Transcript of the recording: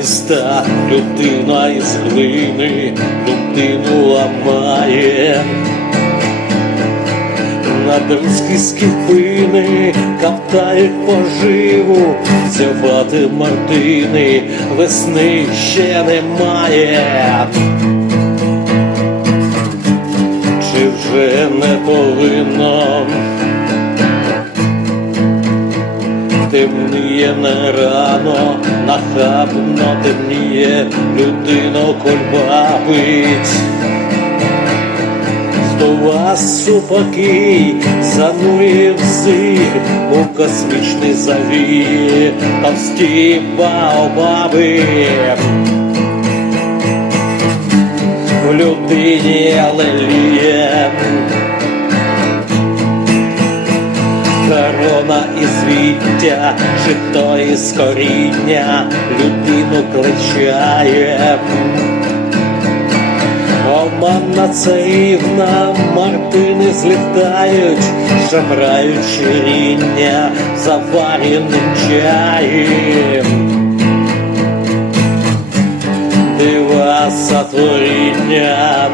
міста людина із глини людину ламає. Надрузькі скіпини каптають поживу, дзьобати мартини весни ще немає. Чи вже не повинно? Темніє не рано, нахабно темніє, людину кульбабить. Здува супокій, занурює взир у космічний завій, товсті баобаби. В людині алелія, корона і звіття, жито із коріння людину кличає. Оманна царівна, мартини злітають, жабраючи ріння завареним чаєм. Дива сотворіння,